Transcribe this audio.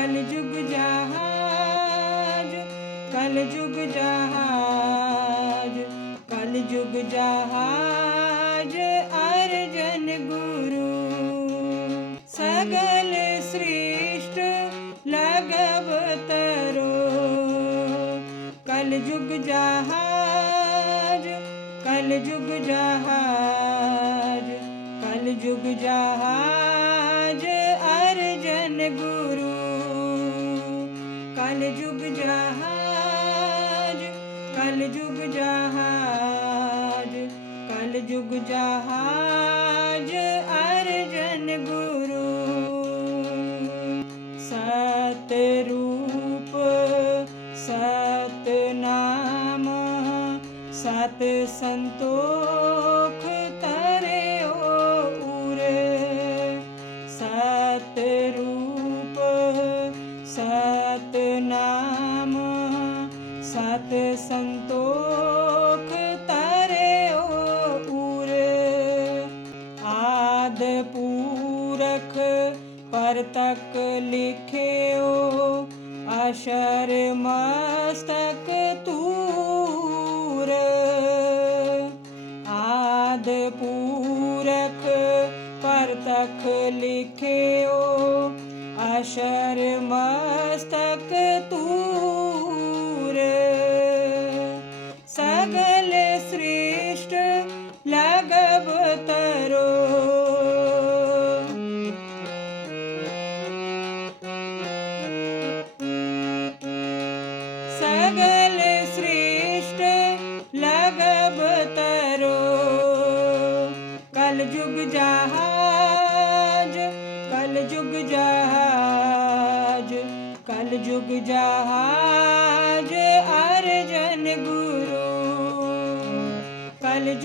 कल जुग जहाज़, कल जुग जहाज़, कल जुग जहाज़, अर्जन गुरु। सगल श्रेष्ठ लगब तरो। कल जुग जहाज़, कल जुग जहाज़, कल जुग जहाज़। कल जुग जहाज़, कल जुग जहाज़, कल जुग जहाज़, अर्जन गुरु। सतरूप, सतनाम, सत संतोख तरे उरे। सतरूप सतनाम, सत संतोख तरे उरे आद पूरख पर तक लिखियो अशर मस्तक तूर। आद पूरख पर तक लिखियो अशर मस्तक तूर। सगल श्रेष्ठ लगब तरो। सगल कल जुग जहाज़ अर्जन गुरु। कल जुग